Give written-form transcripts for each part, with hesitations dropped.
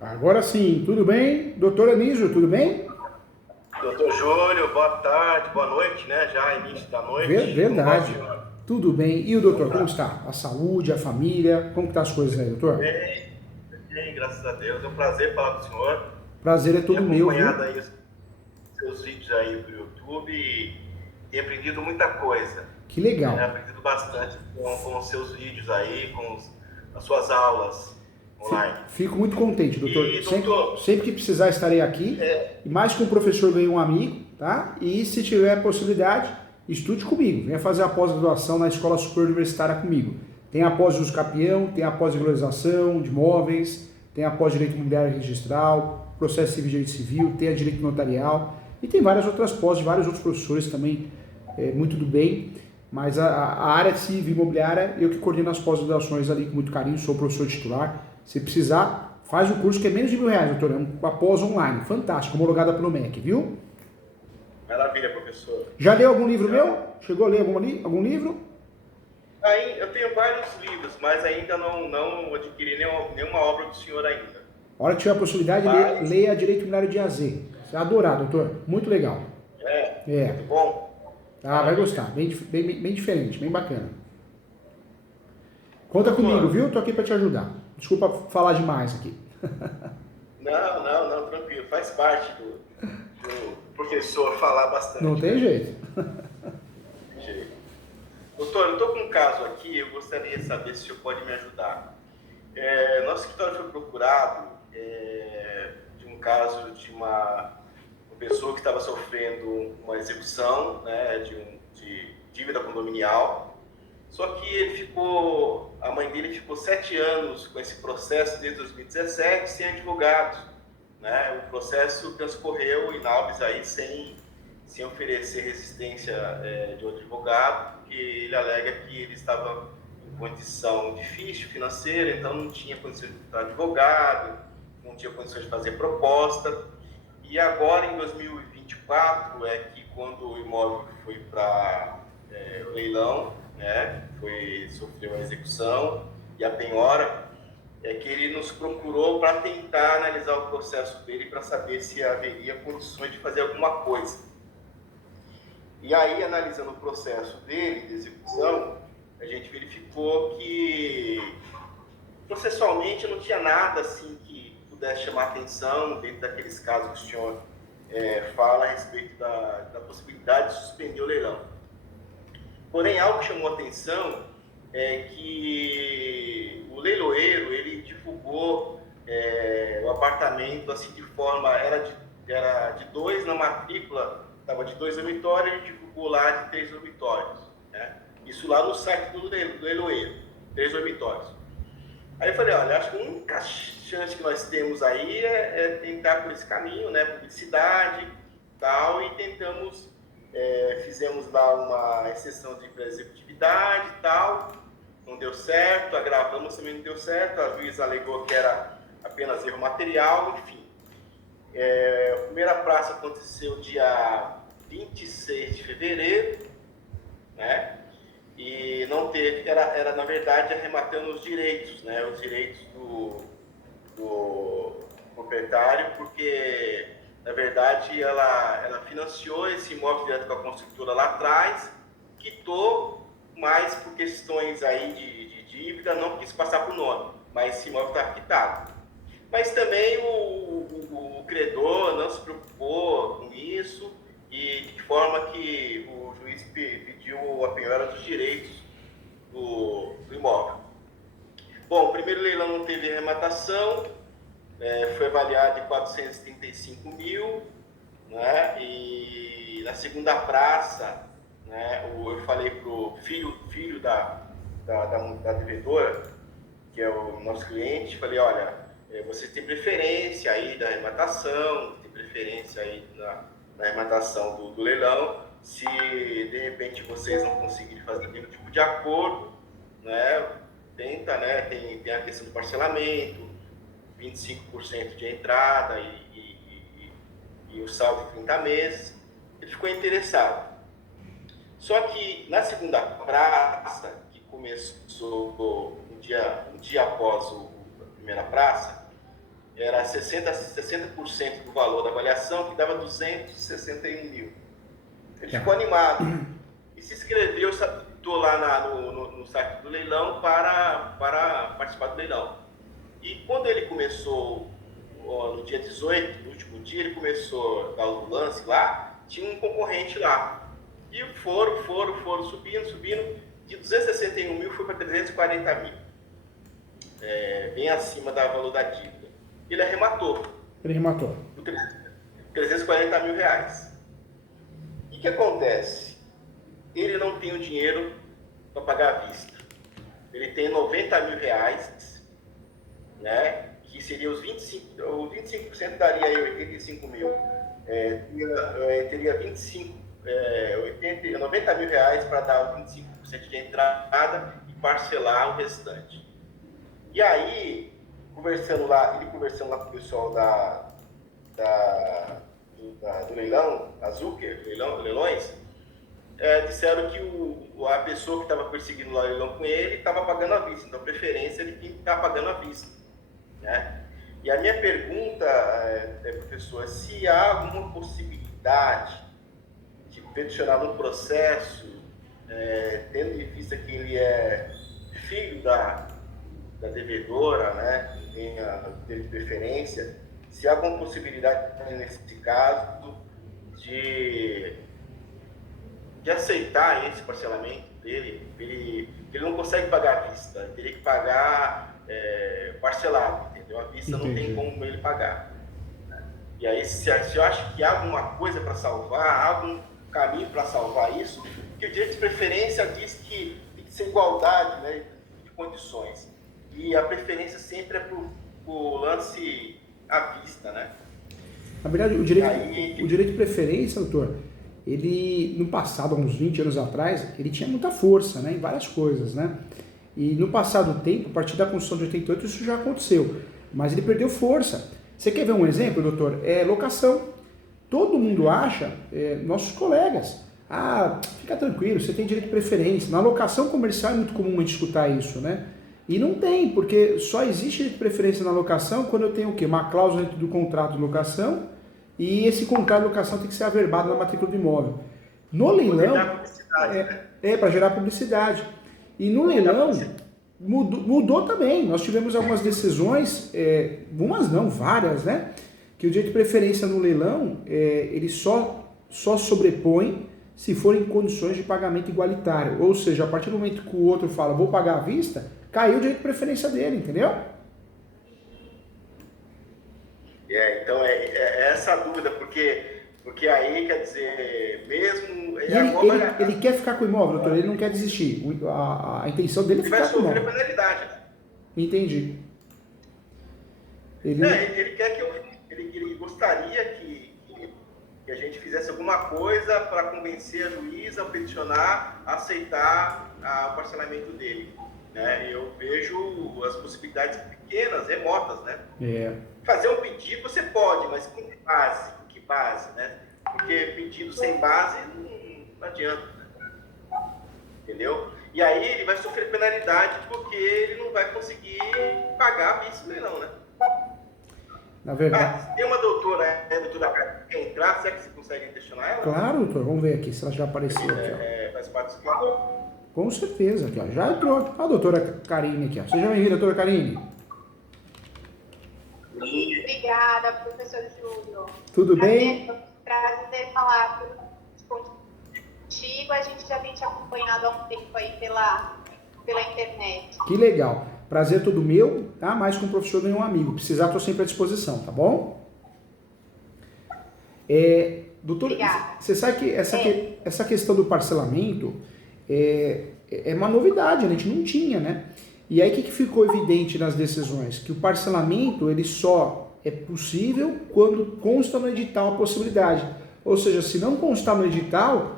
Agora sim, tudo bem? Doutor Anísio, tudo bem? Doutor Júlio, boa tarde, boa noite, né? Já início da noite. Como vai o Verdade. senhor? Tudo bem. E o Então doutor, como tá. está? A saúde, a família, como estão as coisas aí, doutor? Bem, bem, graças a Deus. É um prazer falar com o senhor. Prazer é Tenho todo meu, acompanhado viu? aí os seus vídeos aí pro YouTube e tenho aprendido muita coisa. Que Né? legal. Aprendido bastante com os seus vídeos aí, as suas aulas online. Fico muito contente, doutor. E, doutor, Sempre que precisar, estarei aqui. é, E mais que um professor ganha um amigo, tá? E se tiver possibilidade, estude comigo. Venha fazer a pós-graduação na Escola Superior Universitária comigo. Tem a pós-uso capião, tem a pós-regularização de imóveis, tem a pós-direito imobiliário registral, processo civil e direito civil, tem a direito notarial e tem várias outras pós de vários outros professores também, muito do bem. Mas a área civil imobiliária, eu que coordeno as pós-graduações ali com muito carinho, sou professor titular. Se precisar, faz o curso que é menos de R$ 1.000, doutor. É uma pós online, fantástica, homologada pelo MEC, viu? maravilha, professor. Já leu algum livro Já. meu? Chegou a ler algum livro? Aí, eu tenho vários livros, mas ainda não adquiri nenhuma obra do senhor ainda. A hora que tiver a possibilidade, Mas, leia Direito Imobiliário de AZ. Você vai adorar, doutor. Muito legal. muito É, bom. tá, vai Maravilha. gostar. Bem diferente, bem bacana. Conta comigo, Doutor, viu? Tô aqui para te ajudar. Desculpa falar demais aqui. não, tranquilo. Faz parte do professor falar Não bastante, tem né? jeito. Jeito. Doutor, eu estou com um caso aqui, eu gostaria de saber se o senhor pode me ajudar. Nosso escritório foi procurado de um caso de uma pessoa que estava sofrendo uma execução, né, de dívida condominial. Só que a mãe dele ficou 7 anos com esse processo desde 2017 sem advogado, né? O processo transcorreu em Naubes aí sem oferecer resistência de um advogado, porque ele alega que ele estava em condição difícil financeira, então não tinha condições de estar advogado, não tinha condições de fazer proposta. E agora, em 2024, é que quando o imóvel foi para leilão, né, sofreu a execução e a penhora, é que ele nos procurou para tentar analisar o processo dele para saber se haveria condições de fazer alguma coisa. E aí, analisando o processo dele de execução, a gente verificou que processualmente não tinha nada assim que pudesse chamar atenção dentro daqueles casos que o senhor fala a respeito da possibilidade de suspender o leilão. Porém, algo que chamou atenção é que o leiloeiro ele divulgou o apartamento assim de forma era de dois na matrícula, estava de 2 dormitórios, ele divulgou lá de 3 dormitórios, né? Isso lá no site do leiloeiro, 3 dormitórios. Aí eu falei, olha, acho que a única chance que nós temos aí é tentar por esse caminho, né, publicidade, tal, e fizemos lá uma exceção de executividade e tal, não deu certo, agravamos também não deu certo, a juíza alegou que era apenas erro material, enfim. A primeira praça aconteceu dia 26 de fevereiro, né? E não teve, era na verdade arrematando os direitos, né? Os direitos do proprietário, porque na verdade ela financiou esse imóvel direto com a construtora lá atrás, quitou, mas por questões aí de dívida não quis passar para o nome, mas esse imóvel estava quitado. Mas também o credor não se preocupou com isso, e de forma que o juiz pediu a penhora dos direitos do imóvel. Bom, o primeiro leilão não teve arrematação, foi avaliado em 435 mil, né? E na segunda praça, né, eu falei para o filho da devedora, que é o nosso cliente, falei, olha, você tem preferência aí da arrematação, tem preferência aí na arrematação do leilão, se de repente vocês não conseguirem fazer nenhum tipo de acordo, né, tenta, né, tem a questão do parcelamento, 25% de entrada e o saldo de 30 meses, ele ficou interessado. Só que na segunda praça, que começou um dia após a primeira praça, era 60% do valor da avaliação, que dava 261 mil. Ele ficou animado e se inscreveu, estou lá no site do leilão para participar do leilão. E quando ele começou, no dia 18, no último dia, ele começou a dar o lance lá, tinha um concorrente lá. E foram subindo, de 261 mil foi para 340 mil. Bem acima do valor da dívida. Ele arrematou. Ele arrematou. 340 mil reais. E o que acontece? Ele não tem o dinheiro para pagar à vista. Ele tem 90 mil reais, né? Que seria os 25%, o 25% daria aí 85 mil. Teria 90 mil reais para dar 25% de entrada e parcelar o restante. E aí, ele conversando lá com o pessoal do leilão, a Zucker, leilões, disseram que a pessoa que estava perseguindo lá o leilão com ele estava pagando à vista, então a preferência ele tem que estar pagando à vista, né? E a minha pergunta, professor, é se há alguma possibilidade de peticionar no processo, tendo em vista que ele é filho da devedora, né, que tem a direito de preferência, se há alguma possibilidade, nesse caso, de aceitar esse parcelamento dele. Ele não consegue pagar à vista, ele teria que pagar parcelado, entendeu? A vista não tem como ele pagar. Né? E aí, se eu acho que há alguma coisa para salvar, há algum caminho para salvar isso, porque o direito de preferência diz que tem que ser igualdade, né, de condições. E a preferência sempre é para o lance à vista, né? Na verdade, o direito de preferência, doutor, ele, no passado, há uns 20 anos atrás, ele tinha muita força, né, em várias coisas, né? E no passado tempo, a partir da Constituição de 88, isso já aconteceu. Mas ele perdeu força. Você quer ver um exemplo, doutor? Locação. Todo mundo acha, nossos colegas, fica tranquilo, você tem direito de preferência. Na locação comercial é muito comum a gente escutar isso, né? E não tem, porque só existe direito de preferência na locação quando eu tenho o quê? Uma cláusula dentro do contrato de locação, e esse contrato de locação tem que ser averbado na matrícula do imóvel. No leilão, para gerar publicidade. E no leilão, mudou também. Nós tivemos algumas decisões, umas não, várias, né? Que o direito de preferência no leilão, ele só sobrepõe se for em condições de pagamento igualitário. Ou seja, a partir do momento que o outro fala, vou pagar à vista, caiu o direito de preferência dele, entendeu? Então essa a dúvida, porque aí, quer dizer, mesmo... Ele quer ficar com o imóvel, doutor, ele não quer desistir. A intenção dele é ficar com o imóvel. Ele vai sofrer penalidade, né? Entendi. Ele quer ele gostaria que a gente fizesse alguma coisa para convencer a juíza a peticionar, a aceitar o parcelamento dele. Né? Eu vejo as possibilidades pequenas, remotas, né? Fazer um pedido você pode, mas com que base, né? Porque pedido sem base não adianta, né? Entendeu? E aí ele vai sofrer penalidade porque ele não vai conseguir pagar a vista dele, não, né? Na verdade. Tem uma doutora, doutora, quer entrar? Será que você consegue questionar ela? Claro, doutor, vamos ver aqui se ela já apareceu aqui, ó. Faz parte do quadro. Com certeza, aqui, ó. Já entrou a doutora Karine aqui, ó. Seja bem-vinda, doutora Karine. Obrigada, professor Júlio. Tudo bem? Prazer falar contigo. A gente já tem te acompanhado há um tempo aí pela internet. Que legal. Prazer todo meu, tá? Mais com o professor nenhum amigo. Precisar, estou sempre à disposição, tá bom? Doutor, você sabe que essa questão do parcelamento é uma novidade, né? A gente não tinha, né? E aí o que ficou evidente nas decisões? Que o parcelamento ele só é possível quando consta no edital a possibilidade. Ou seja, se não constar no edital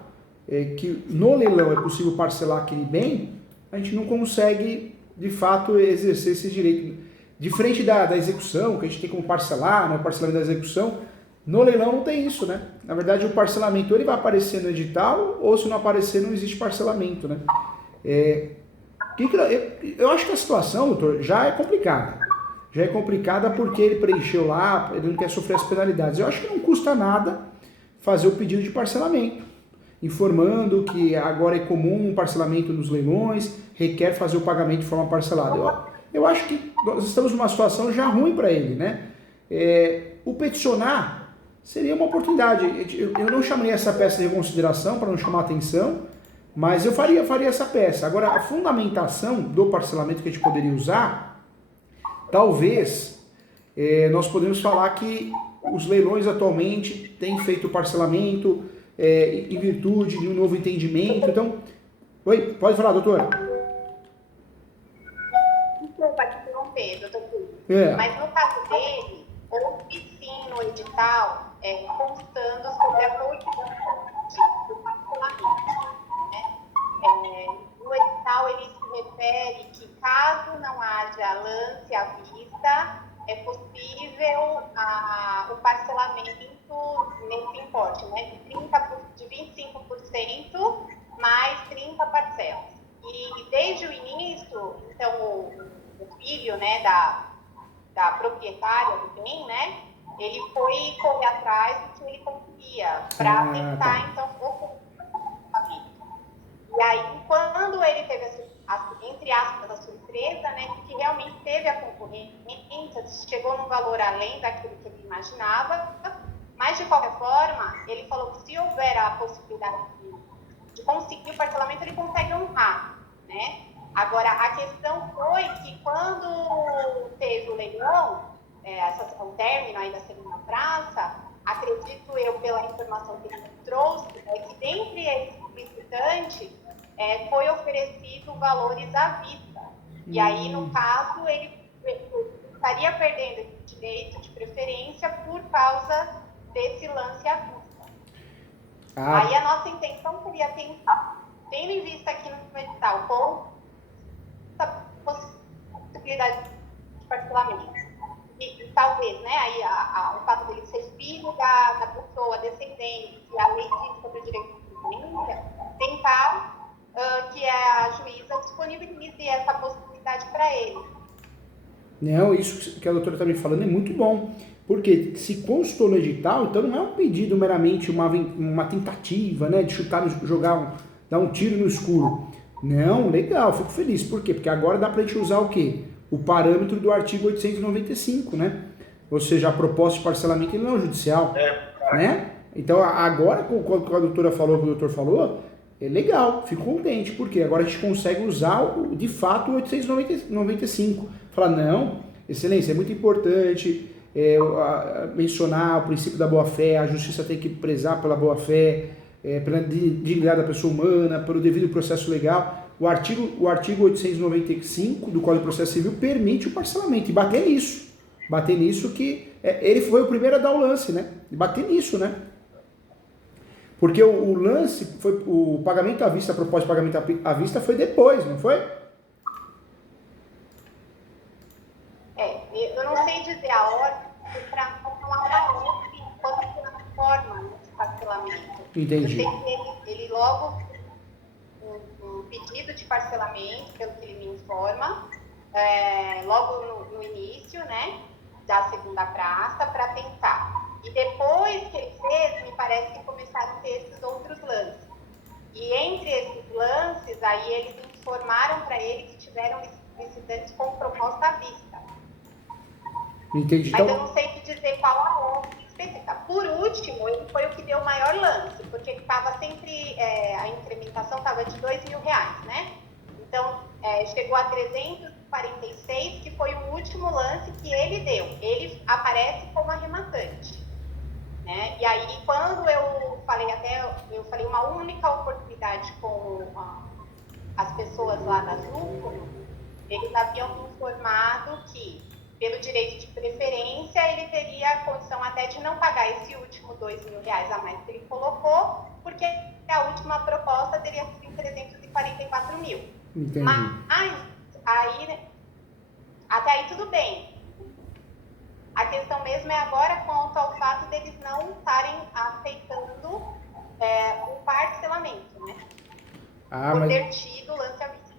que no leilão é possível parcelar aquele bem, a gente não consegue, de fato, exercer esse direito. Diferente da execução, que a gente tem como parcelar, né? O parcelamento da execução, no leilão não tem isso, né? Na verdade, o parcelamento ele vai aparecer no edital, ou se não aparecer, não existe parcelamento, né? Eu acho que a situação, doutor, já é complicada. já é complicada porque ele preencheu lá, ele não quer sofrer as penalidades. Eu acho que não custa nada fazer o pedido de parcelamento, informando que agora é comum um parcelamento nos leilões, requer fazer o pagamento de forma parcelada. Eu acho que nós estamos numa situação já ruim para ele, né? O peticionar seria uma oportunidade. Eu não chamaria essa peça de reconsideração para não chamar atenção, mas eu faria essa peça. Agora, a fundamentação do parcelamento que a gente poderia usar, talvez nós podemos falar que os leilões atualmente têm feito parcelamento em virtude de um novo entendimento. Então, oi, pode falar, doutora. Desculpa te interromper, doutor Cris. É. Mas no caso dele, houve sim no edital constando sobre a coordenação do parcelamento. Né? No edital ele se refere que caso não haja lance à vista, é possível o parcelamento nesse importe, né? De 25% mais 30 parcelas. E desde o início, então, o filho, né, da proprietária do bem, né, ele foi correr atrás do que ele conseguia para tentar, então, a vida. E aí, quando ele teve, entre aspas, a surpresa, né, de que realmente teve a concorrência, chegou num valor além daquilo que ele imaginava, mas, de qualquer forma, ele falou que se houver a possibilidade de conseguir o parcelamento, ele consegue honrar, né? Agora, a questão foi que quando teve o leilão, o término aí da segunda praça, acredito eu, pela informação que ele trouxe, que dentre esses solicitantes foi oferecido valores à vista. E aí, no caso, ele estaria perdendo esse direito de preferência por causa desse lance à vista. Aí a nossa intenção seria tentar, tendo em vista aqui no edital, com essa possibilidade de parcelamento. E talvez, né, aí o fato dele ser filho da pessoa descendente, e a lei diz sobre o direito de preferência, tentar que a juíza disponibilize essa possibilidade para ele. Não, isso que a doutora está me falando é muito bom. Porque se constou no edital, então não é um pedido meramente uma tentativa, né, de chutar, dar um tiro no escuro. Não, legal, fico feliz. Por quê? Porque agora dá para a gente usar o quê? O parâmetro do artigo 895, né? Ou seja, a proposta de parcelamento ele não é judicial, né? Então agora, quando a doutora falou, o doutor falou, é legal, fico contente. Por quê? Agora a gente consegue usar, de fato, o 895. Falar, não, excelência, é muito importante... mencionar o princípio da boa-fé, a justiça tem que prezar pela boa-fé, pela dignidade da pessoa humana, pelo devido processo legal. O artigo 895 do Código de Processo Civil permite o parcelamento, e bater nisso que ele foi o primeiro a dar o lance, né? E bater nisso, né? Porque o lance, foi o pagamento à vista, a proposta de pagamento à vista foi depois, não foi? Eu não sei dizer a ordem para não falar uma ordem quanto na forma de parcelamento. Entendi. Eu sei que ele logo um pedido de parcelamento, pelo que ele me informa, logo no início, né, da segunda praça, para tentar. E depois que ele fez, me parece que começaram a ter esses outros lances. E entre esses lances, aí eles informaram para ele que tiveram licitantes com proposta à vista. Entendi. Mas eu não sei te dizer qual a ordem específica. Por último, ele foi o que deu o maior lance, porque estava sempre, a incrementação estava de R$2.000, né? Então, chegou a 346, que foi o último lance que ele deu. Ele aparece como arrematante, né? E aí, quando eu falei uma única oportunidade com as pessoas lá da Zúculo, eles haviam me informado que, pelo direito de preferência, ele teria a condição até de não pagar esse último R$2.000 a mais que ele colocou, porque a última proposta teria sido 344 mil. Entendi. Mas, aí, até aí tudo bem. A questão mesmo é agora quanto ao fato deles não estarem aceitando o parcelamento, né? Por ter tido lance à vista.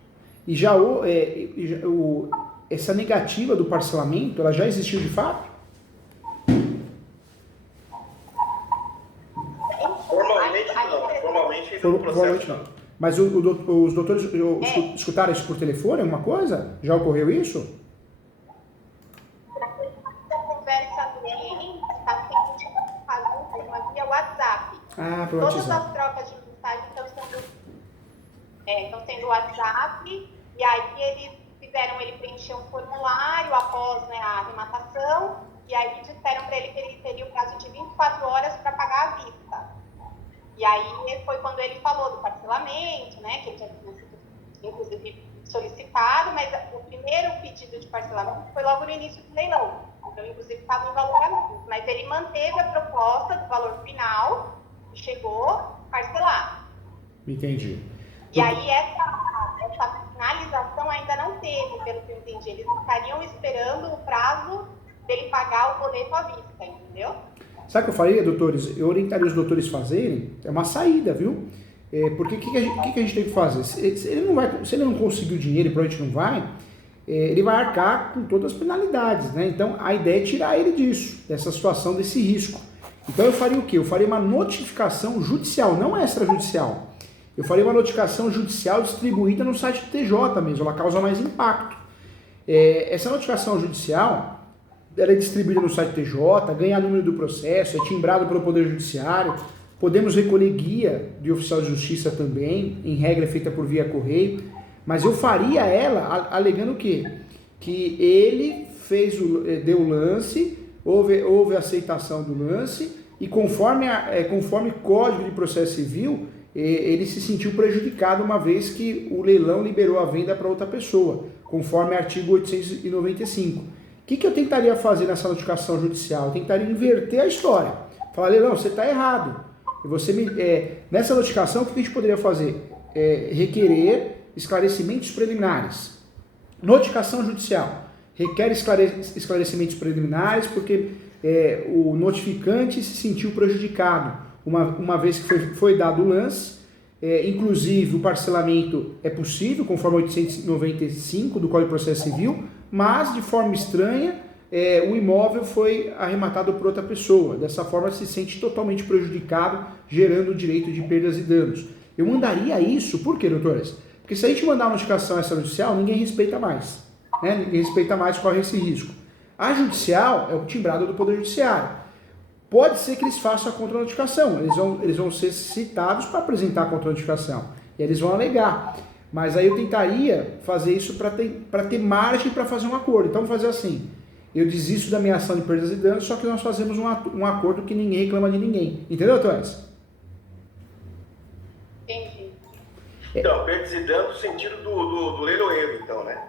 E já essa negativa do parcelamento, ela já existiu de fato? Formalmente não. Mas os doutores escutaram isso por telefone, alguma coisa? Já ocorreu isso? A conversa dele está sendo fazendo via WhatsApp. Pelo Todas WhatsApp. as trocas de mensagens estão sendo WhatsApp, e aí eles fizeram ele preencher um formulário após, né, a arrematação, e aí disseram para ele que ele teria o prazo de 24 horas para pagar à vista. E aí foi quando ele falou do parcelamento, né, que ele já tinha sido, inclusive, solicitado, mas o primeiro pedido de parcelamento foi logo no início do leilão. Então, inclusive, estava em valor a menos. Mas ele manteve a proposta do valor final, e chegou a parcelar. Entendi. E aí essa finalização ainda não teve, pelo que eu entendi. Eles estariam esperando o prazo dele pagar o boleto à vista, entendeu? Sabe o que eu faria, doutores? Eu orientaria os doutores a fazerem, é uma saída, viu? Porque o que a gente tem que fazer? Se ele não conseguir o dinheiro e provavelmente não vai, ele vai arcar com todas as penalidades, né? Então a ideia é tirar ele disso, dessa situação, desse risco. Então eu faria o quê? Eu faria uma notificação judicial, não extrajudicial. Eu faria uma notificação judicial distribuída no site do TJ mesmo, ela causa mais impacto. Essa notificação judicial, ela é distribuída no site do TJ, ganha número do processo, é timbrado pelo Poder Judiciário, podemos recolher guia de oficial de justiça também, em regra feita por via correio, mas eu faria ela alegando o quê? Que ele deu o lance, houve aceitação do lance, e conforme Código de Processo Civil, ele se sentiu prejudicado uma vez que o leilão liberou a venda para outra pessoa, conforme artigo 895. O que eu tentaria fazer nessa notificação judicial? Eu tentaria inverter a história. Falar, leilão, você está errado. Nessa notificação, o que a gente poderia fazer? Requerer esclarecimentos preliminares. Notificação judicial. Requer esclarecimentos preliminares porque o notificante se sentiu prejudicado, uma vez que foi dado o lance. Inclusive, o parcelamento é possível, conforme 895 do Código de Processo Civil, mas, de forma estranha, o imóvel foi arrematado por outra pessoa. Dessa forma, se sente totalmente prejudicado, gerando o direito de perdas e danos. Eu mandaria isso, por quê, doutores? Porque se a gente mandar uma notificação extrajudicial, ninguém respeita mais. Né? Ninguém respeita mais, corre esse risco. A judicial é o timbrado do Poder Judiciário. Pode ser que eles façam a contra-notificação. Eles vão ser citados para apresentar a contra-notificação. E eles vão alegar. Mas aí eu tentaria fazer isso para ter margem para fazer um acordo. Então, vamos fazer assim. Eu desisto da minha ação de perdas e danos, só que nós fazemos um acordo que ninguém reclama de ninguém. Entendeu, Toés? Entendi. Então, perdas e danos no sentido do leiloeiro, então, né?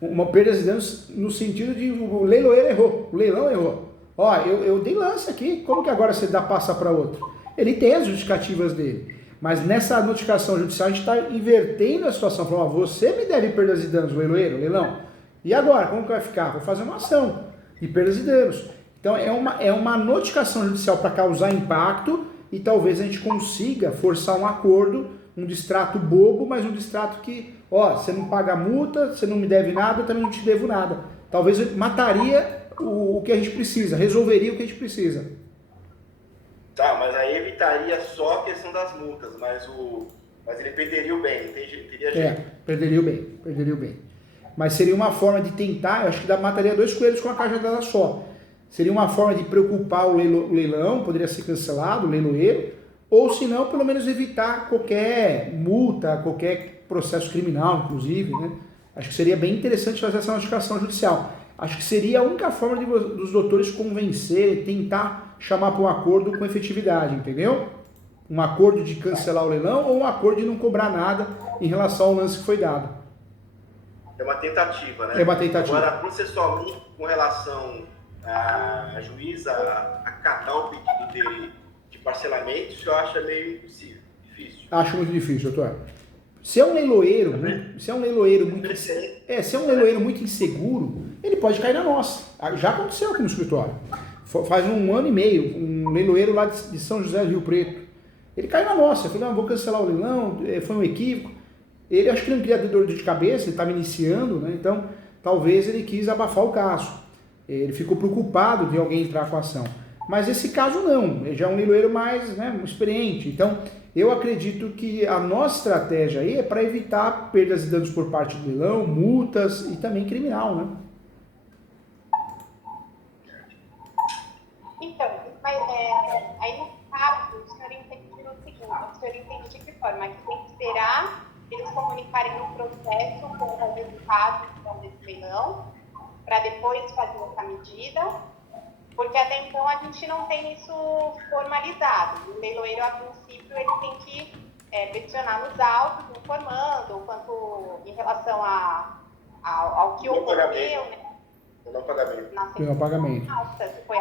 Uma perdas e danos no sentido de o leiloeiro errou, o leilão errou. Ó, eu dei lance aqui, como que agora você passa para outro? Ele tem as justificativas dele. Mas nessa notificação judicial a gente está invertendo a situação. Falando, ó, você me deve perdas e danos, leilão. E agora, como que vai ficar? Vou fazer uma ação de perdas e danos. Então é uma notificação judicial para causar impacto e talvez a gente consiga forçar um acordo, um distrato bobo, mas um distrato que, ó, você não paga multa, você não me deve nada, eu também não te devo nada. Talvez mataria o que a gente precisa, resolveria o que a gente precisa. Tá, mas aí evitaria só a questão das multas, mas ele perderia o bem, teria jeito. Perderia o bem. Mas seria uma forma de tentar, eu acho que mataria 2 coelhos com uma cajadada só. Seria uma forma de preocupar o leilão, poderia ser cancelado, o leiloeiro, ou se não, pelo menos evitar qualquer multa, qualquer processo criminal, inclusive, né? Acho que seria bem interessante fazer essa notificação judicial. Acho que seria a única forma dos doutores convencerem, tentar chamar para um acordo com efetividade, entendeu? Um acordo de cancelar o leilão ou um acordo de não cobrar nada em relação ao lance que foi dado. É uma tentativa, né? É uma tentativa. Agora, processualmente, com relação à juíza acatar o pedido de parcelamento, isso eu acho meio impossível, difícil. Acho muito difícil, doutor. Se é um leiloeiro muito inseguro, ele pode cair na nossa. Já aconteceu aqui no escritório. Faz 1 ano e meio, um leiloeiro lá de São José do Rio Preto. Ele caiu na nossa. Eu falei, não, vou cancelar o leilão, foi um equívoco. Ele acho que não queria ter dor de cabeça, ele estava iniciando, né? Então talvez ele quis abafar o caso. Ele ficou preocupado de alguém entrar com a ação. Mas esse caso não, ele já é um leiloeiro mais, né, experiente. Então, eu acredito que a nossa estratégia aí é para evitar perdas e danos por parte do leilão, multas e também criminal, né? Então, mas, aí no caso, o senhor entende o seguinte, o senhor entende de que forma? Que tem que esperar eles comunicarem no processo com o resultado desse leilão, para depois fazer essa medida, porque até então a gente não tem isso formalizado. O leiloeiro, a princípio, ele tem que peticionar nos autos, informando quanto em relação ao que ocorreu, né? O não pagamento. Não pagamento. Nossa, foi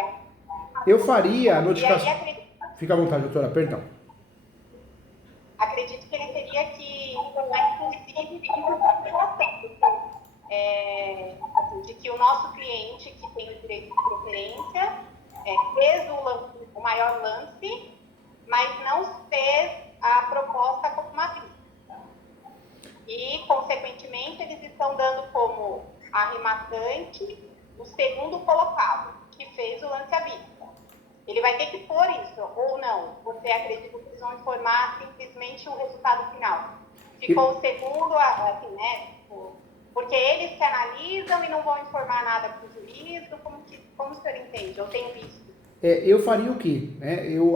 Eu faria a notificação... Aí, Fica à vontade, doutora, perdão. acredito que ele teria que informar, inclusive, assim, de que o nosso cliente, que tem o direito de preferência, fez o maior lance, mas não fez a proposta como uma vista. E, consequentemente, eles estão dando como arrematante o segundo colocado, que fez o lance à vista. Ele vai ter que pôr isso, ou não? Você acredita que eles vão informar simplesmente o resultado final? Ficou o segundo, assim, né? Porque eles que analisam e não vão informar nada para o juiz, como o senhor entende? Eu tenho visto. Eu faria o quê?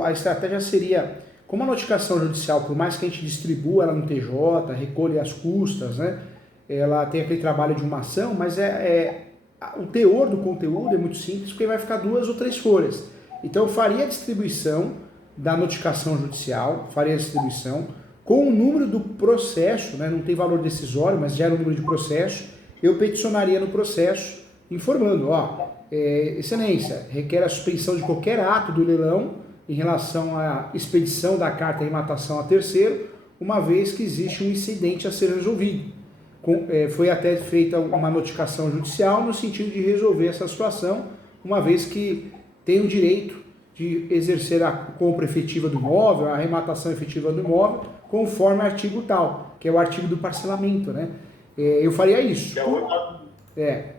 A estratégia seria, como a notificação judicial, por mais que a gente distribua ela no TJ, recolha as custas, né? Ela tem aquele trabalho de uma ação, mas o teor do conteúdo é muito simples, porque vai ficar 2 ou 3 folhas. Então, eu faria a distribuição da notificação judicial, com o número do processo, né? Não tem valor decisório, mas gera o número de processo, eu peticionaria no processo, informando, excelência, requer a suspensão de qualquer ato do leilão em relação à expedição da carta de arrematação a terceiro, uma vez que existe um incidente a ser resolvido. Foi até feita uma notificação judicial no sentido de resolver essa situação, uma vez que tem o direito de exercer a compra efetiva do imóvel, a arrematação efetiva do imóvel, conforme o artigo tal, que é o artigo do parcelamento, né? Eu faria isso.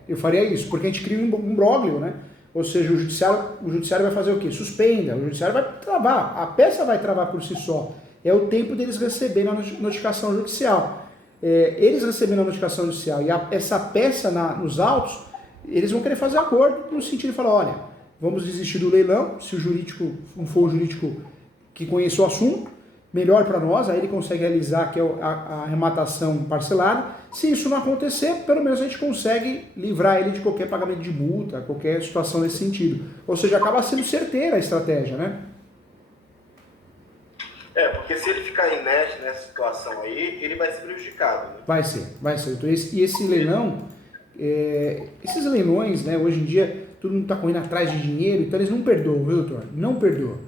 Eu faria isso, porque a gente cria um imbróglio, né? Ou seja, o judiciário vai fazer o quê? Suspenda, o judiciário vai travar, a peça vai travar por si só. É o tempo deles receberem a notificação judicial. Eles recebendo a notificação judicial e essa peça nos autos, eles vão querer fazer acordo no sentido de falar, olha, vamos desistir do leilão, se o jurídico não for o jurídico que conhece o assunto, melhor para nós, aí ele consegue realizar que é a arrematação parcelada. Se isso não acontecer, pelo menos a gente consegue livrar ele de qualquer pagamento de multa, qualquer situação nesse sentido. Ou seja, acaba sendo certeira a estratégia, né? Porque se ele ficar inerte nessa situação aí, ele vai ser prejudicado. Né? Vai ser. Então, esse leilão, esses leilões, né, hoje em dia, todo mundo está correndo atrás de dinheiro, então eles não perdoam, viu, doutor? Não perdoam.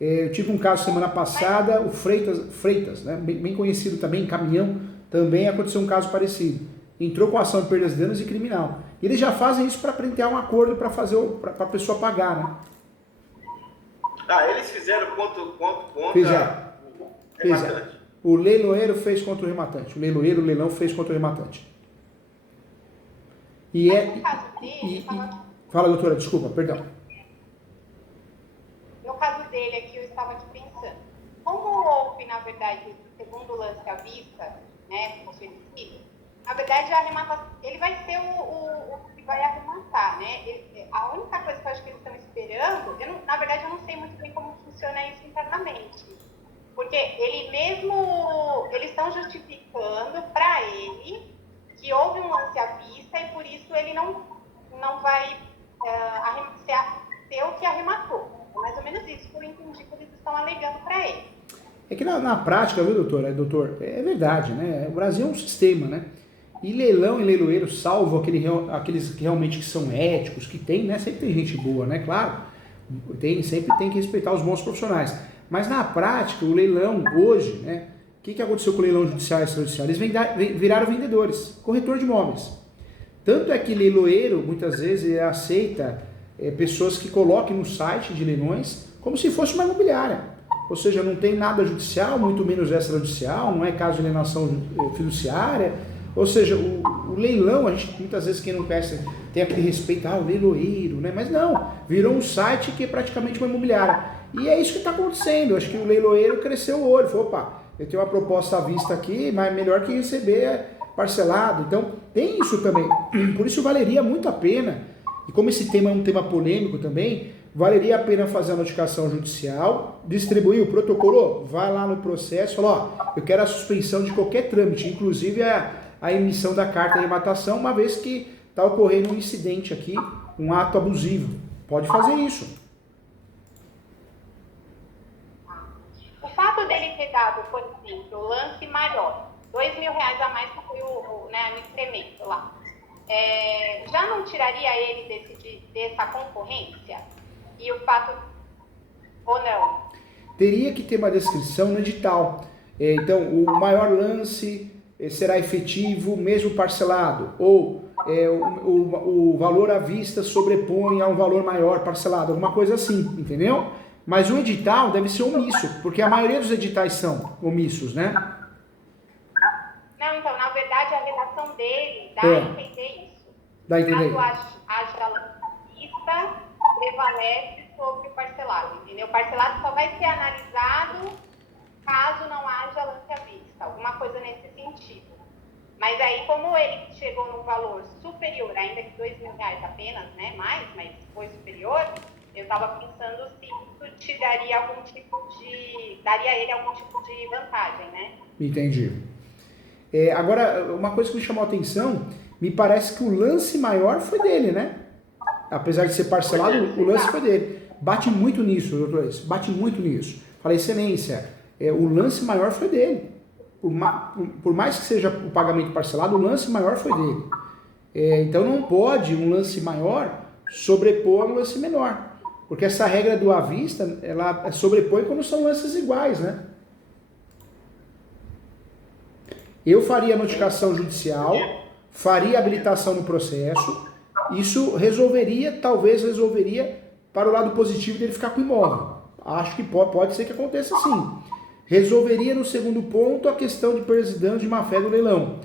Eu tive um caso semana passada, o Freitas, né, bem conhecido também, caminhão, também aconteceu um caso parecido. Entrou com ação de perdas e danos e criminal. E eles já fazem isso para prentear um acordo para a pessoa pagar, né? Eles fizeram contra Fizeram. o rematante. O leiloeiro fez contra o rematante. O leilão fez contra o rematante. No caso dele, Fala, doutora, desculpa, perdão. No caso dele aqui, eu estava aqui pensando. Como houve, na verdade, o segundo lance à vista, né, oferecido, na verdade, ele vai ser o que vai arrematar, né? A única coisa que eu acho que eles estão esperando, na verdade, eu não sei muito bem como funciona isso internamente. Porque eles estão justificando para ele que houve um lance à vista e por isso ele não vai ser o que arrematou. É mais ou menos isso que eu entendi que eles estão alegando para ele. É que na prática, viu, doutor, é verdade, né? O Brasil é um sistema, né? E leilão e leiloeiro, salvo aqueles que realmente são éticos, que tem, né? Sempre tem gente boa, né? Claro, sempre tem que respeitar os bons profissionais. Mas na prática, o leilão hoje, né? O que aconteceu com o leilão judicial e extrajudicial? Eles viraram vendedores, corretor de imóveis. Tanto é que leiloeiro, muitas vezes, ele aceita pessoas que coloquem no site de leilões como se fosse uma imobiliária. Ou seja, não tem nada judicial, muito menos extrajudicial, não é caso de alienação fiduciária. Ou seja, o leilão, a gente muitas vezes quem não conhece tem aquele respeito, o leiloeiro, né? Mas não, virou um site que é praticamente uma imobiliária. E é isso que está acontecendo. Acho que o leiloeiro cresceu o olho, falou, opa, eu tenho uma proposta à vista aqui, mas melhor que receber parcelado. Então, tem isso também. Por isso valeria muito a pena, e como esse tema é um tema polêmico também, valeria a pena fazer a notificação judicial, distribuir o protocolo, vai lá no processo, fala, ó, eu quero a suspensão de qualquer trâmite, inclusive a emissão da carta de arrematação, uma vez que está ocorrendo um incidente aqui, um ato abusivo. Pode fazer isso. O fato dele ter dado, por exemplo, o lance maior, R$2.000 a mais que foi o incremento lá, já não tiraria ele dessa concorrência? E o fato, ou não? Teria que ter uma descrição no edital. Então, o maior lance será efetivo mesmo parcelado, ou o valor à vista sobrepõe a um valor maior parcelado, alguma coisa assim, entendeu? Mas o edital deve ser omisso, porque a maioria dos editais são omissos, né? Não, então, na verdade, a redação dele dá a entender isso. Dá a entender. Caso haja lance à vista, prevalece sobre o parcelado, entendeu? O parcelado só vai ser analisado caso não haja lance à vista, alguma coisa nesse sentido. Mas aí, como ele chegou num valor superior, ainda que R$2.000 apenas, né, mais, mas foi superior, eu estava pensando se isso te daria daria a ele algum tipo de vantagem, né? Entendi. Agora, uma coisa que me chamou a atenção, me parece que o lance maior foi dele, né? Apesar de ser parcelado, o lance foi dele. Bate muito nisso, doutor, bate muito nisso. Falei, excelência, o lance maior foi dele. Por mais que seja o pagamento parcelado, o lance maior foi dele. Então não pode um lance maior sobrepor um lance menor. Porque essa regra do à vista, ela sobrepõe quando são lances iguais, né? Eu faria notificação judicial, faria habilitação no processo, isso talvez resolveria para o lado positivo dele ficar com o imóvel. Acho que pode ser que aconteça assim. Resolveria no segundo ponto a questão de perdas e danos de má-fé do leilão.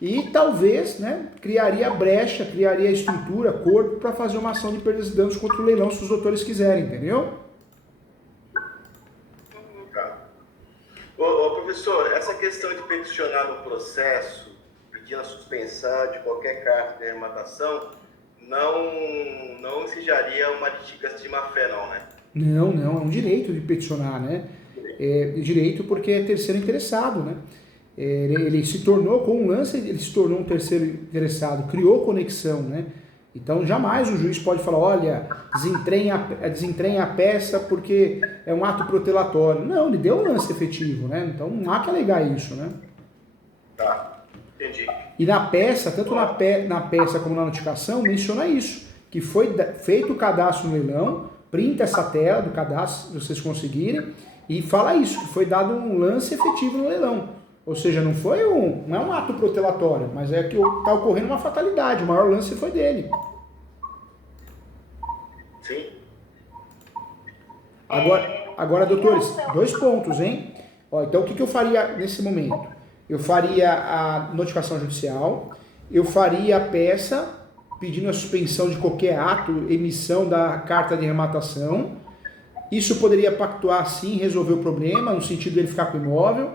E talvez, né, criaria brecha, criaria estrutura, corpo para fazer uma ação de perdas e danos contra o leilão, se os doutores quiserem, entendeu? Tá. Ô, professor, essa questão de peticionar no processo, pedindo a suspensão de qualquer carta de arrematação, não exigiria uma litigação de má-fé, não, né? Não, é um direito de peticionar, né? É direito porque é terceiro interessado, né? Ele se tornou, com o lance, ele se tornou um terceiro interessado, criou conexão, né? Então jamais o juiz pode falar, olha, desentrenha a peça porque é um ato protelatório. Não, ele deu um lance efetivo, né? Então não há que alegar isso, né? Tá, entendi. E na peça, tanto na peça como na notificação, menciona isso, que foi feito o cadastro no leilão, printa essa tela do cadastro, se vocês conseguirem, e fala isso, que foi dado um lance efetivo no leilão. Ou seja, não é um ato protelatório, mas é que está ocorrendo uma fatalidade, o maior lance foi dele. Sim. Agora, doutores, 2 pontos, hein? Então, o que eu faria nesse momento? Eu faria a notificação judicial, eu faria a peça pedindo a suspensão de qualquer ato, emissão da carta de arrematação. Isso poderia pactuar, sim, resolver o problema, no sentido de ele ficar com o imóvel.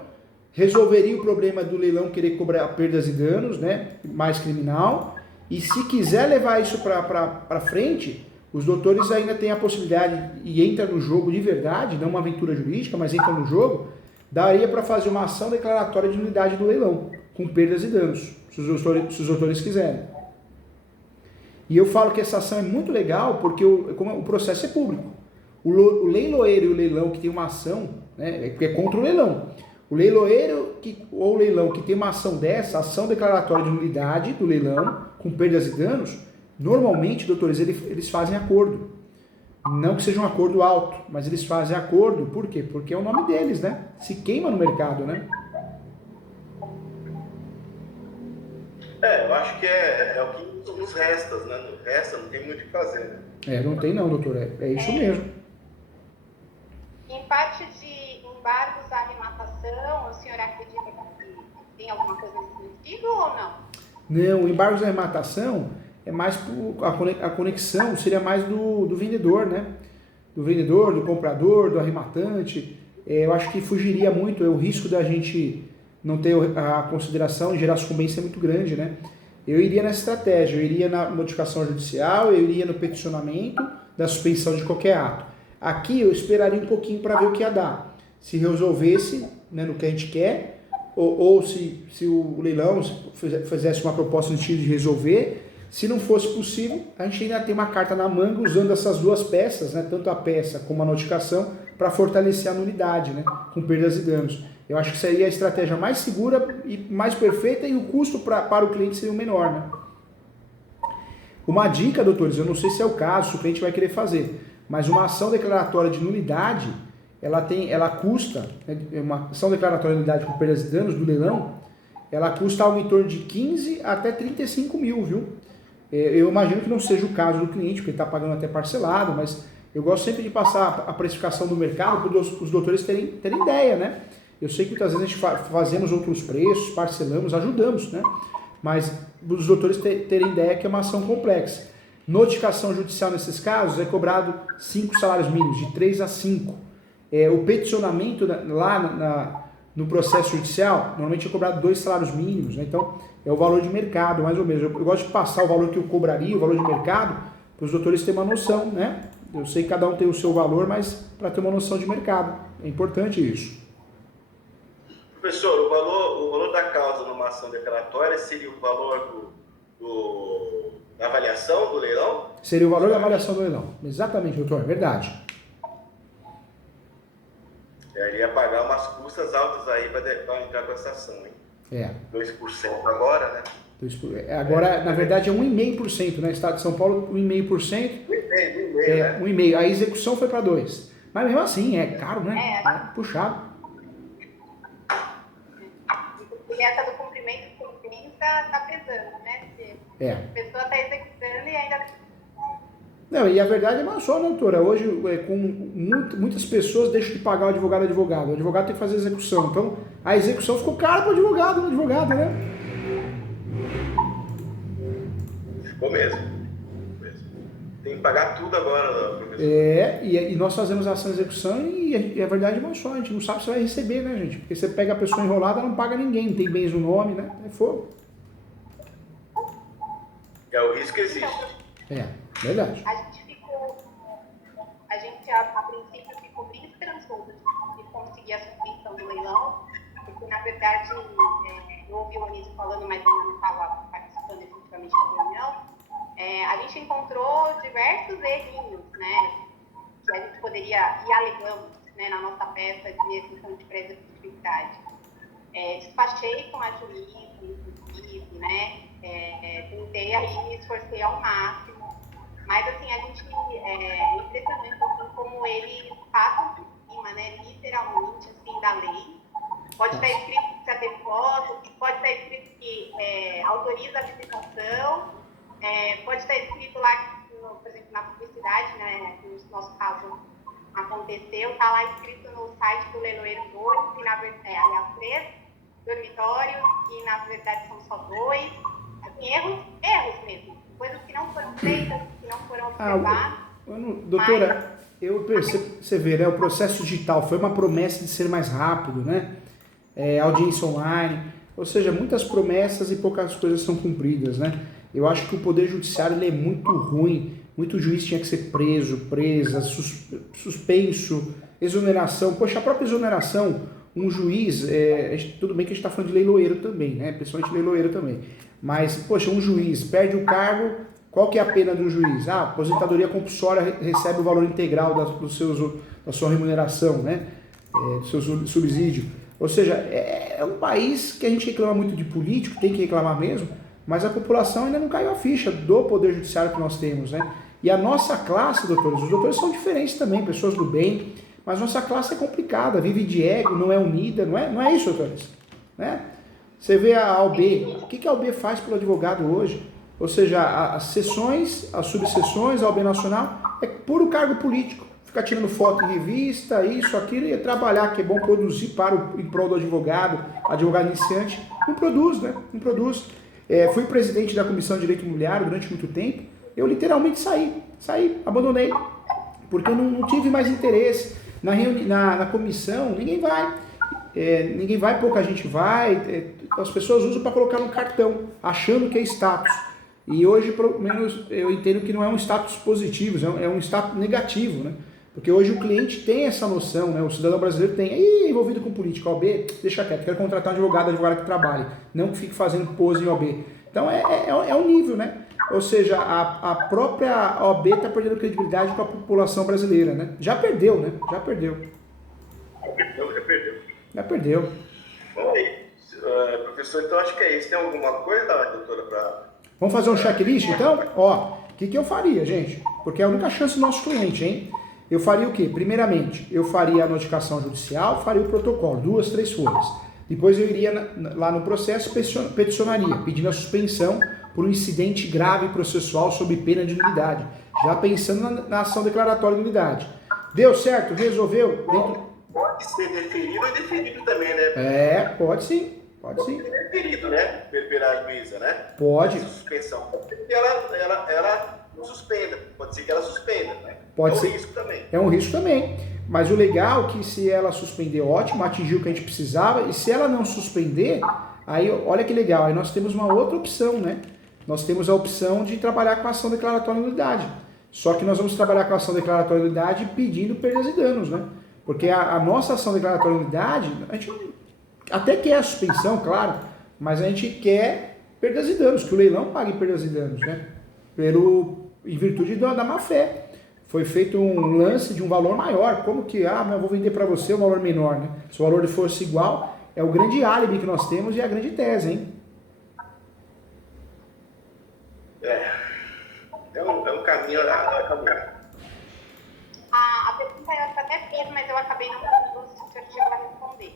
Resolveria o problema do leilão querer cobrar perdas e danos, né? Mais criminal. E se quiser levar isso para frente, os doutores ainda têm a possibilidade, e entra no jogo de verdade, não uma aventura jurídica, mas entra no jogo, daria para fazer uma ação declaratória de nulidade do leilão, com perdas e danos, se os doutores quiserem. E eu falo que essa ação é muito legal, porque o processo é público. O leiloeiro e o leilão que tem uma ação, né, porque é contra o leilão. O leiloeiro ou o leilão que tem uma ação dessa, ação declaratória de nulidade do leilão, com perdas e danos, normalmente, doutores, eles fazem acordo. Não que seja um acordo alto, mas eles fazem acordo, por quê? Porque é o nome deles, né? Se queima no mercado, né? Eu acho que é o que nos resta, né? Não resta, não tem muito o que fazer, né? Não tem não, doutor, é isso mesmo. Em parte de embargos à arrematação, o senhor acredita que tem alguma coisa nesse sentido ou não? Não, o embargo da arrematação é mais a conexão seria mais do vendedor, né? Do vendedor, do comprador, do arrematante. Eu acho que fugiria muito, o risco da gente não ter a consideração e gerar sucumbência é muito grande, né? Eu iria nessa estratégia, eu iria na notificação judicial, eu iria no peticionamento da suspensão de qualquer ato. Aqui eu esperaria um pouquinho para ver o que ia dar. Se resolvesse, né, no que a gente quer, ou se o leilão fizesse uma proposta no sentido de resolver. Se não fosse possível, a gente ainda tem uma carta na manga usando essas duas peças, né, tanto a peça como a notificação, para fortalecer a nulidade, né, com perdas e danos. Eu acho que seria a estratégia mais segura e mais perfeita e o custo para o cliente seria o menor. Né? Uma dica, doutores, eu não sei se é o caso, se o cliente vai querer fazer, mas uma ação declaratória de nulidade, ela custa, né, uma ação declaratória de nulidade com perdas e danos do leilão, ela custa algo em torno de 15 até 35 mil, viu? Eu imagino que não seja o caso do cliente, porque ele está pagando até parcelado, mas eu gosto sempre de passar a precificação do mercado para os doutores terem ideia, né? Eu sei que muitas vezes a gente fazemos outros preços, parcelamos, ajudamos, né? Mas os doutores terem ideia que é uma ação complexa. Notificação judicial nesses casos é cobrado 5 salários mínimos, de 3 a 5. O peticionamento lá no processo judicial, normalmente é cobrado 2 salários mínimos, né? Então é o valor de mercado, mais ou menos. Eu gosto de passar o valor que eu cobraria, o valor de mercado, para os doutores terem uma noção, né? Eu sei que cada um tem o seu valor, mas para ter uma noção de mercado. É importante isso. Professor, o valor da causa numa ação declaratória seria o valor da avaliação do leilão? Seria o valor da avaliação do leilão. Exatamente, doutor, é verdade. Ele ia pagar umas custas altas aí para entrar com essa ação, hein? 2% agora, né? Agora, na verdade, é 1,5%, né? Estado de São Paulo, 1,5%. 1,5%. A execução foi para 2%. Mas mesmo assim, é caro, né? É puxado. E essa do cumprimento tá pesando, né? Porque a pessoa está executando e ainda... Não, e a verdade é uma só, né, doutora? Hoje, com muitas pessoas deixam de pagar o advogado. O advogado tem que fazer a execução. Então, a execução ficou cara para o advogado, né? Ficou mesmo. Tem que pagar tudo agora, professor. E nós fazemos a ação de execução e a verdade é uma só. A gente não sabe se vai receber, né, gente? Porque você pega a pessoa enrolada, não paga ninguém, não tem bens no nome, né? É fogo. O risco existe. Verdade. A gente a princípio ficou bem esperançoso de conseguir a suspensão do leilão, porque na verdade eu ouvi o Anísio falando, mas eu não estava participando efetivamente da reunião. A gente encontrou diversos errinhos, né, que a gente poderia, e alegamos, né, na nossa peça de execução de pré-executividade. Despachei com a juíza, inclusive, né, tentei aí, me esforcei ao máximo, mas assim, a gente é impressionante assim, como eles passam por cima, né, literalmente, assim, da lei. Pode estar escrito que precisa ter foto, pode estar escrito que autoriza a visitação, pode estar escrito lá, por exemplo, na publicidade, né, que no nosso caso aconteceu, está lá escrito no site do Leiloeiro 2, que na verdade, aliás, 3 dormitórios, e na verdade são só 2. Assim, erros mesmo, coisas que não foram feitas, que não foram observadas. Doutora, eu percebo, você vê, né, o processo digital foi uma promessa de ser mais rápido, né? Audiência online, ou seja, muitas promessas e poucas coisas são cumpridas, né? Eu acho que o Poder Judiciário ele é muito ruim, muito juiz tinha que ser preso, presa, suspenso, exoneração. Poxa, a própria exoneração, um juiz, tudo bem que a gente está falando de leiloeiro também, né? Principalmente leiloeiro também. Mas, poxa, um juiz perde o cargo, qual que é a pena do juiz? Aposentadoria compulsória recebe o valor integral da sua remuneração, né? Do seu subsídio. Ou seja, é um país que a gente reclama muito de político, tem que reclamar mesmo, mas a população ainda não caiu a ficha do Poder Judiciário que nós temos, né? E a nossa classe, doutores, os doutores são diferentes também, pessoas do bem, mas nossa classe é complicada, vive de ego, não é unida, não é isso, doutores? Né? Você vê a AOB, o que a AOB faz pelo advogado hoje? Ou seja, as sessões, as subseções, a AOB Nacional, é puro cargo político. Ficar tirando foto em revista, isso, aquilo, e trabalhar, que é bom produzir em prol do advogado iniciante, não produz, né? Não produz. Fui presidente da Comissão de Direito Imobiliário durante muito tempo. Eu literalmente saí, abandonei, porque eu não tive mais interesse. Na comissão, ninguém vai, pouca gente vai, as pessoas usam para colocar no cartão, achando que é status. E hoje, pelo menos, eu entendo que não é um status positivo, é um status negativo, né? Porque hoje o cliente tem essa noção, né? O cidadão brasileiro tem, envolvido com política, OB, deixa quieto, quero contratar um advogado que trabalhe, não que fique fazendo pose em OB. Então é um nível, né? Ou seja, a própria OB está perdendo credibilidade com a população brasileira, né? Já perdeu, né? Já perdeu. Já perdeu. Bom, aí, professor, então acho que é isso. Tem alguma coisa, doutora, para... Vamos fazer um checklist, então? Ó, o que eu faria, gente? Porque é a única chance do nosso cliente, hein? Eu faria o quê? Primeiramente, eu faria a notificação judicial, faria o protocolo, 2, 3 folhas. Depois eu iria lá no processo, peticionaria, pedindo a suspensão por um incidente grave processual sob pena de nulidade, já pensando na ação declaratória de nulidade. Deu certo? Resolveu? Pode ser deferido ou indeferido também, né? Pode sim. Pode sim. Deferido, né? Pela juíza, né? Pode. Essa suspensão. Pode ser que ela não suspenda. Pode ser que ela suspenda, né? Pode ser. É um risco também. É um risco também. Mas o legal é que se ela suspender, ótimo, atingiu o que a gente precisava. E se ela não suspender, aí olha que legal, aí nós temos uma outra opção, né? Nós temos a opção de trabalhar com a ação declaratória de nulidade. Só que nós vamos trabalhar com a ação declaratória de nulidade pedindo perdas e danos, né? Porque a nossa ação declaratória de nulidade, a gente até quer a suspensão, claro, mas a gente quer perdas e danos, que o leilão pague perdas e danos, né? Em virtude da má fé. Foi feito um lance de um valor maior. Como que, mas eu vou vender para você um valor menor, né? Se o valor fosse igual, é o grande álibi que nós temos e a grande tese, hein? É um caminho a caminhar. A pergunta eu até fiz, mas eu acabei não conseguindo se o senhor chegou a responder.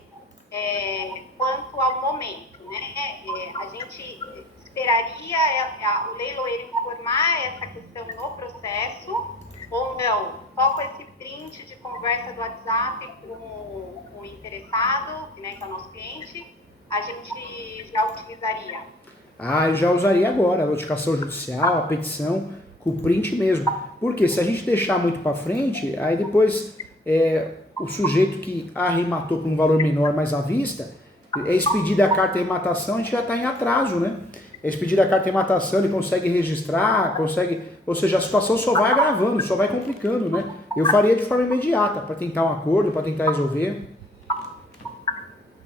Quanto ao momento, né? A gente esperaria o leiloeiro informar essa questão no processo ou não? Só com esse print de conversa do WhatsApp com o interessado, né, que é o nosso cliente, a gente já utilizaria? Eu já usaria agora a notificação judicial, a petição, com o print mesmo. Porque se a gente deixar muito para frente, aí depois o sujeito que arrematou por um valor menor, mas à vista, é expedida a carta de arrematação, a gente já está em atraso, né? É expedida a carta de arrematação, ele consegue registrar, ou seja, a situação só vai agravando, só vai complicando, né? Eu faria de forma imediata, para tentar um acordo, para tentar resolver.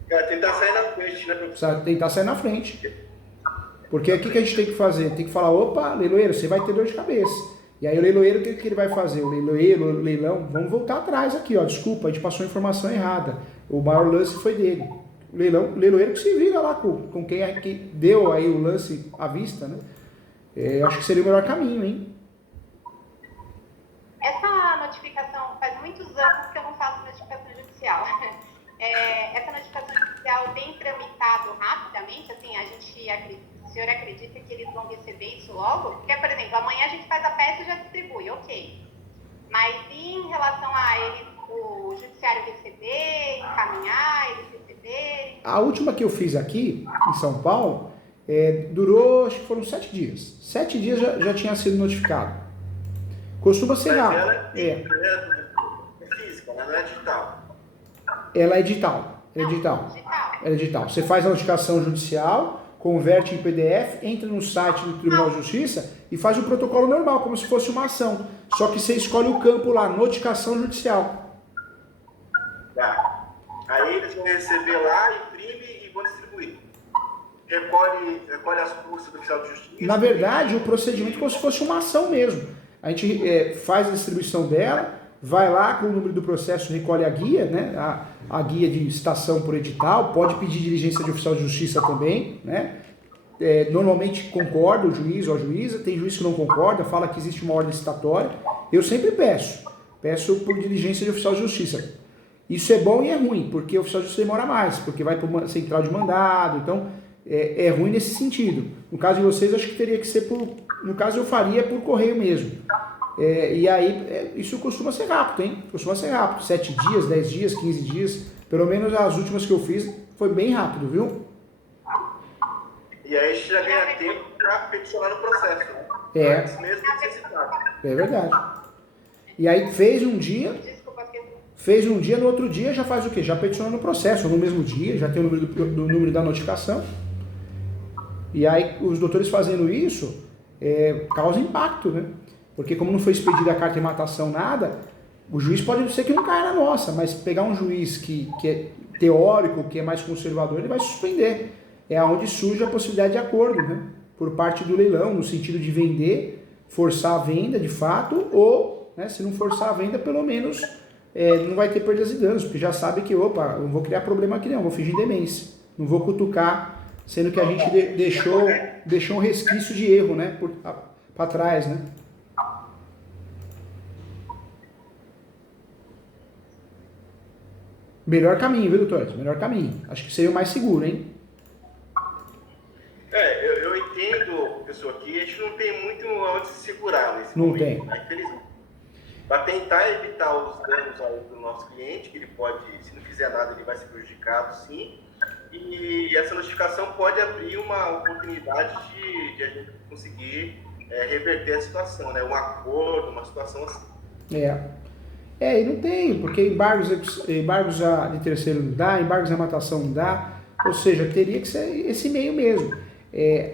Tentar sair na frente, né, professor? Tentar sair na frente. Porque o que a gente tem que fazer? Tem que falar, opa, leiloeiro, você vai ter dor de cabeça. E aí o leiloeiro, o que ele vai fazer? O leilão, vamos voltar atrás aqui, ó, desculpa, a gente passou a informação errada. O maior lance foi dele. O leiloeiro que se vira lá com quem é que deu aí o lance à vista, né? Eu acho que seria o melhor caminho, hein? Essa notificação, faz muitos anos que eu não faço notificação judicial. Essa notificação judicial tem tramitado rapidamente? Assim, o senhor acredita que eles vão receber isso logo? Porque, por exemplo, amanhã a gente faz a peça e já distribui, ok. Mas e em relação a eles, o judiciário receber, encaminhar, eles receberem? A última que eu fiz aqui, em São Paulo, durou, acho que foram 7 dias. 7 dias já tinha sido notificado. Costuma ser rápido. Ela é física, ela não é digital. Ela é digital. É digital. Você faz a notificação judicial, converte em PDF, entra no site do Tribunal de Justiça e faz o protocolo normal, como se fosse uma ação. Só que você escolhe o campo lá, notificação judicial. Tá. Aí eles vão receber lá, imprime e vão distribuir. Recolhe as custas do oficial de justiça. Na verdade, o procedimento é como se fosse uma ação mesmo. A gente faz a distribuição dela, vai lá com o número do processo, recolhe a guia, né? A guia de citação por edital, pode pedir diligência de oficial de justiça também, né? Normalmente concorda o juiz ou a juíza, tem juiz que não concorda, fala que existe uma ordem citatória. Eu sempre peço por diligência de oficial de justiça. Isso é bom e é ruim, porque o oficial de justiça demora mais, porque vai para uma central de mandado, então é ruim nesse sentido. No caso de vocês, acho que teria que ser no caso eu faria por correio mesmo. E aí, isso costuma ser rápido, hein? Costuma ser rápido. 7 dias, 10 dias, 15 dias. Pelo menos as últimas que eu fiz foi bem rápido, viu? E aí a gente já ganha tempo para peticionar no processo, né? Antes mesmo de necessitado. É verdade. E aí fez um dia, no outro dia já faz o quê? Já peticiona no processo, no mesmo dia, já tem o número do número da notificação. E aí os doutores fazendo isso causa impacto, né? Porque como não foi expedida a carta de matação, nada, o juiz pode ser que não caia na nossa, mas pegar um juiz que é teórico, que é mais conservador, ele vai suspender. É onde surge a possibilidade de acordo, né? Por parte do leilão, no sentido de vender, forçar a venda de fato, ou, né, se não forçar a venda, pelo menos não vai ter perdas e danos, porque já sabe que, opa, eu não vou criar problema aqui não, vou fingir demência, não vou cutucar, sendo que a gente deixou um resquício de erro, né, para trás, né? Melhor caminho, viu, doutor? Melhor caminho. Acho que seria o mais seguro, hein? Eu entendo, professor, que a gente não tem muito onde se segurar nesse Não momento, tem. né, infelizmente. Para tentar evitar os danos aí do nosso cliente, que ele pode, se não fizer nada, ele vai ser prejudicado, sim. E essa notificação pode abrir uma oportunidade de a gente conseguir reverter a situação, né? Um acordo, uma situação assim. E não tem, porque embargos de terceiro não dá, embargos de matação não dá, ou seja, teria que ser esse meio mesmo.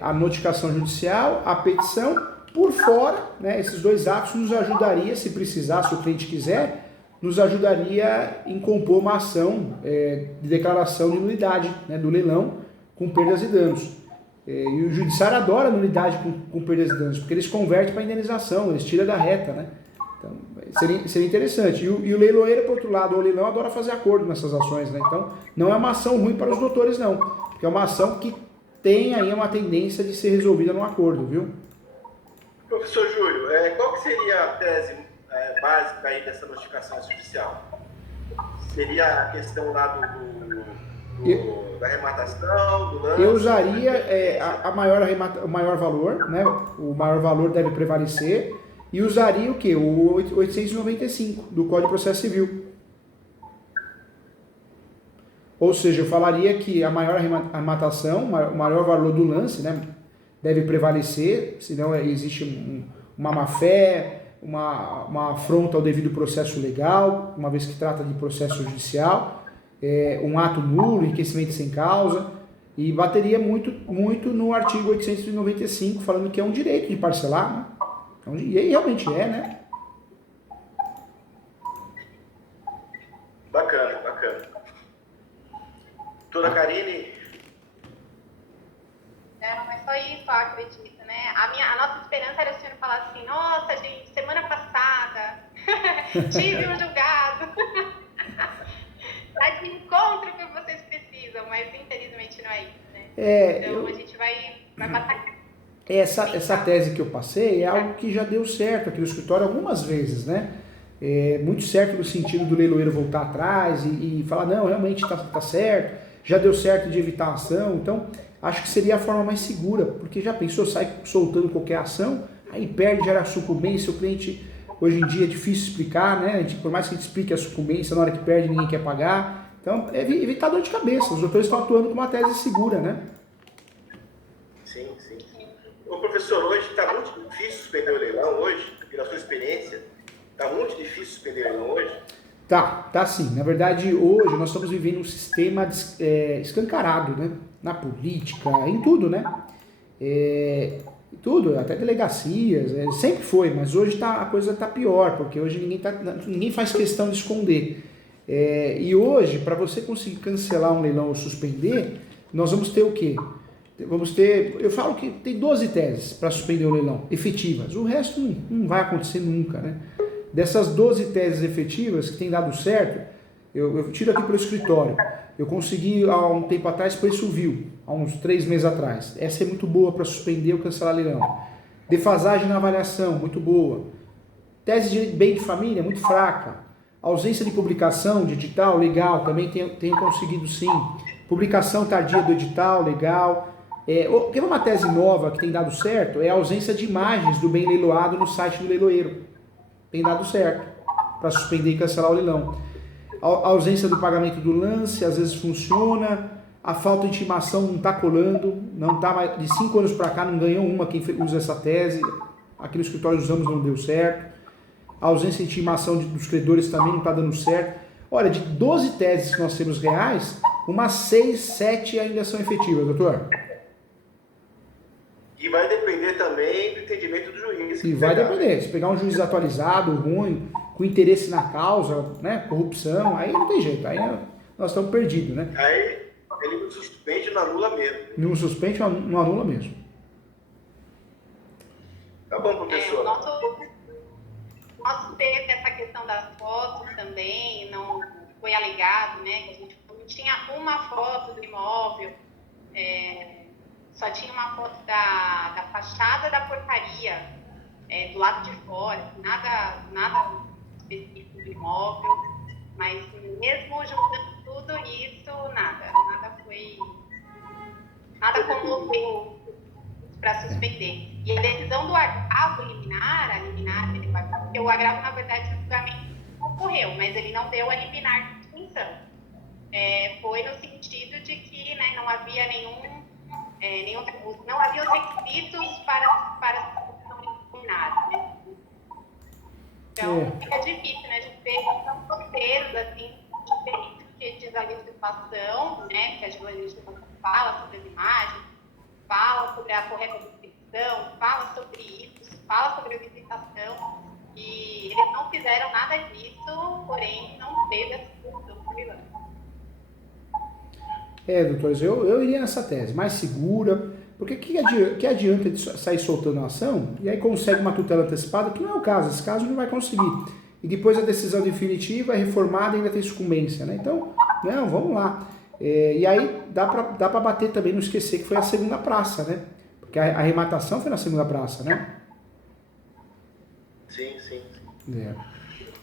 A notificação judicial, a petição, por fora, né, esses dois atos nos ajudaria, se precisar, se o cliente quiser, nos ajudaria em compor uma ação de declaração de nulidade, né, do leilão com perdas e danos. E o judiciário adora nulidade com perdas e danos, porque eles convertem para indenização, eles tiram da reta, né? Então, seria interessante. E o leiloeiro, por outro lado, o leilão adora fazer acordo nessas ações, né? Então, não é uma ação ruim para os doutores, não. Porque é uma ação que tem aí uma tendência de ser resolvida num acordo, viu? Professor Júlio, qual que seria a tese básica aí dessa notificação judicial? Seria a questão lá da arrematação, do lance? Eu usaria o maior valor, né? O maior valor deve prevalecer. E usaria o quê? O 895 do Código de Processo Civil. Ou seja, eu falaria que a maior arrematação, o maior valor do lance, né, deve prevalecer, senão existe uma má-fé, uma afronta ao devido processo legal, uma vez que trata de processo judicial, um ato nulo, enriquecimento sem causa, e bateria muito no artigo 895, falando que é um direito de parcelar, né? E aí realmente né? Bacana. Doutora Karine? Não é só isso, eu acredito, né? A nossa esperança era o senhor falar assim, nossa, gente, semana passada tive um julgado tá de encontro que vocês precisam, mas infelizmente não é isso, né? Então a gente vai batalhar. Essa tese que eu passei é algo que já deu certo aqui no escritório algumas vezes, né? Muito certo no sentido do leiloeiro voltar atrás e falar, não, realmente está certo, já deu certo de evitar a ação, então acho que seria a forma mais segura, porque já pensou, sai soltando qualquer ação, aí perde, gera sucumbência, o cliente, hoje em dia é difícil explicar, né? Por mais que a gente explique a sucumbência, na hora que perde ninguém quer pagar, então evitar dor de cabeça, os doutores estão atuando com uma tese segura, né? Sim. Ô professor, hoje está muito difícil suspender o leilão hoje, pela sua experiência, está muito difícil suspender o leilão hoje? Tá sim. Na verdade, hoje nós estamos vivendo um sistema escancarado, né? Na política, em tudo, né? Tudo, até delegacias, sempre foi, mas hoje a coisa está pior, porque hoje ninguém faz questão de esconder. E hoje, para você conseguir cancelar um leilão ou suspender, nós vamos ter o quê? Eu falo que tem 12 teses para suspender o leilão, efetivas. O resto não vai acontecer nunca, né? Dessas 12 teses efetivas que tem dado certo, eu tiro aqui pelo escritório. Eu consegui, há um tempo atrás, preço vil, há uns 3 meses atrás. Essa é muito boa para suspender ou cancelar leilão. Defasagem na avaliação, muito boa. Tese de bem de família, muito fraca. Ausência de publicação de edital, legal, também tenho conseguido sim. Publicação tardia do edital, legal. Tem uma tese nova que tem dado certo, é a ausência de imagens do bem leiloado no site do leiloeiro. Tem dado certo para suspender e cancelar o leilão. A ausência do pagamento do lance, às vezes funciona. a falta de intimação não está colando, não tá mais, de 5 anos para cá não ganhou uma quem usa essa tese, aqui no escritório usamos não deu certo, a ausência de intimação dos credores também não está dando certo. Olha, de 12 teses que nós temos reais, umas 6, 7 ainda são efetivas, doutor. E vai depender também do entendimento do juiz. E vai depender, se pegar um juiz atualizado, ruim, com interesse na causa, né, corrupção, aí não tem jeito, aí nós estamos perdidos, né? Aí ele não suspende, não anula mesmo. Não suspende, não anula mesmo. Tá bom, professor. Nosso teve essa questão das fotos também, não foi alegado, né? Que a gente não tinha uma foto do imóvel, só tinha uma foto da fachada da portaria, do lado de fora, nada específico do imóvel, mas mesmo juntando tudo isso, nada comoveu para suspender. E a decisão do agravo liminar, porque o agravo, na verdade, o julgamento ocorreu, mas ele não deu a liminar de suspensão. Foi no sentido de que, né, não havia não havia os requisitos para a suspensão liminar, né? Então, fica difícil, né, de ver são roteiros, assim, diferentes que diz a legislação, né, que a legislação fala sobre as imagens, fala sobre a correta descrição, fala sobre isso, fala sobre a visitação, e eles não fizeram nada disso, porém não teve essa discussão por vilão. Doutores, eu iria nessa tese, mais segura, porque que adianta de sair soltando a ação e aí consegue uma tutela antecipada, que não é o caso, esse caso não vai conseguir. E depois a decisão definitiva é reformada e ainda tem sucumbência, né? Então, não, vamos lá. E aí dá pra bater também, não esquecer que foi a segunda praça, né? Porque a arrematação foi na segunda praça, né? Sim.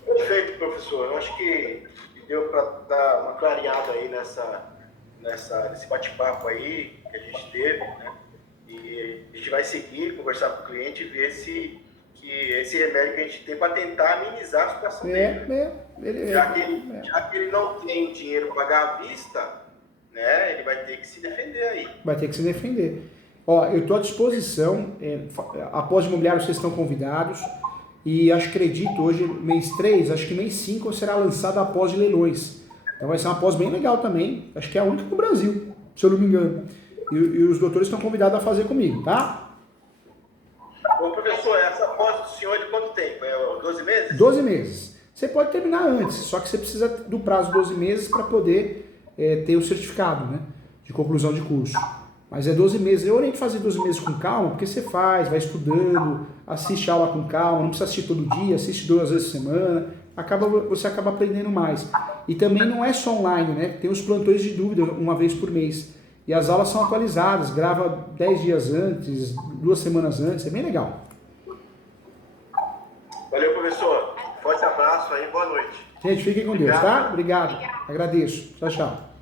Perfeito, professor. Eu acho que deu para dar uma clareada aí nesse bate-papo aí que a gente teve, né? E a gente vai seguir, conversar com o cliente e ver se esse remédio que a gente tem para tentar amenizar a situação dele. Já que ele não tem o dinheiro para pagar à vista, né? Ele vai ter que se defender aí. Vai ter que se defender. Ó, eu estou à disposição. Após imobiliário, vocês estão convidados. E acredito hoje, mês 3, acho que mês 5 será lançado a pós de leilões. Então vai ser uma pós bem legal também. Acho que é a única no Brasil, se eu não me engano. E os doutores estão convidados a fazer comigo, tá? Ô, professor, essa pós do senhor de quanto tempo? 12 meses? 12 meses. Você pode terminar antes, só que você precisa do prazo de 12 meses para poder ter o certificado, né, de conclusão de curso. Mas é 12 meses. Eu oriento fazer 12 meses com calma, porque você vai estudando, assiste a aula com calma, não precisa assistir todo dia, assiste 2 vezes por semana, você acaba aprendendo mais. E também não é só online, né? Tem os plantões de dúvida uma vez por mês. E as aulas são atualizadas, grava 10 dias antes, 2 semanas antes, é bem legal. Valeu, professor. Forte abraço aí, boa noite. Gente, fiquem com Deus, tá? Obrigado. Agradeço. Tchau, tchau.